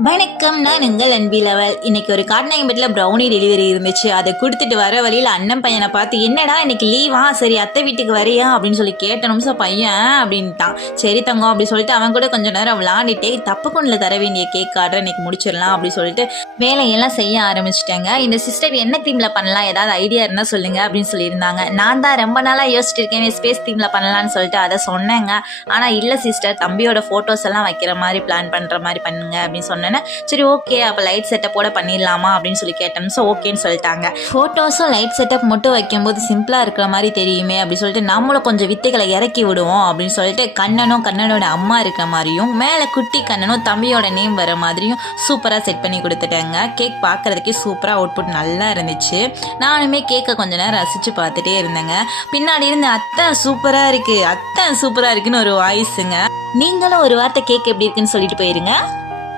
வணக்கம், நான் உங்கள் அன்பிலவல். இன்னைக்கு ஒரு காட்நாயம்பேட்டில் ப்ரௌனி டெலிவரி இருந்துச்சு. அதை கொடுத்துட்டு வர வழியில் அண்ணன் பையனை பார்த்து, என்னடா இன்னைக்கு லீவா, சரி அத்தை வீட்டுக்கு வரியா அப்படின்னு சொல்லி கேட்ட நிமிஷம் பையன் அப்படின்ட்டான். சரி தங்கம் அப்படி சொல்லிட்டு அவன் கூட கொஞ்சம் நேரம் விளாண்டுட்டே தப்பு கொண்டில் தர வேண்டிய கேக் ஆர்டர் இன்னைக்கு முடிச்சிடலாம் அப்படின்னு சொல்லிட்டு வேலையெல்லாம் செய்ய ஆரம்பிச்சிட்டாங்க. இந்த சிஸ்டர் என்ன தீமில் பண்ணலாம், ஏதாவது ஐடியா இருந்தால் சொல்லுங்க அப்படின்னு சொல்லியிருந்தாங்க. நான் தான் ரொம்ப நாளாக யோசிச்சுட்டு இருக்கேன் ஸ்பேஸ் தீமில் பண்ணலான்னு சொல்லிட்டு அதை சொன்னேங்க. ஆனால் இல்லை சிஸ்டர், தம்பியோட ஃபோட்டோஸ் எல்லாம் வைக்கிற மாதிரி பிளான் பண்ணுற மாதிரி பண்ணுங்க அப்படின்னு சொன்னேன். சரி ஓகே, அப்போ லைட் செட்டப்போட பண்ணிடலாமா அப்படின்னு சொல்லி கேட்டோம். ஸோ ஓகேன்னு சொல்லிட்டாங்க. ஃபோட்டோஸும் லைட் செட்டப் மட்டும் வைக்கும்போது சிம்பிளாக இருக்கிற மாதிரி தெரியுமே அப்படின்னு சொல்லிட்டு நம்மளும் கொஞ்சம் வித்தைகளை இறக்கி விடுவோம் அப்படின்னு சொல்லிட்டு கண்ணனும் கண்ணனோட அம்மா இருக்கிற மாதிரியும் மேலே குட்டி கண்ணனும் தம்பியோட நேம் வர மாதிரியும் சூப்பராக செட் பண்ணி கொடுத்துட்டாங்க. கேக் பார்க்குறதுக்கே சூப்பராக அவுட்புட் நல்லா இருந்துச்சு. நானுமே கேக்கை கொஞ்ச நேரம் ரசித்து பார்த்துட்டே இருந்தேங்க. பின்னாடி இருந்து அத்தை சூப்பராக இருக்குது, அத்தை சூப்பராக இருக்குன்னு ஒரு வாய்ஸுங்க. நீங்களும் ஒரு வார்த்தை கேக் எப்படி இருக்குன்னு சொல்லிட்டு போயிருங்க.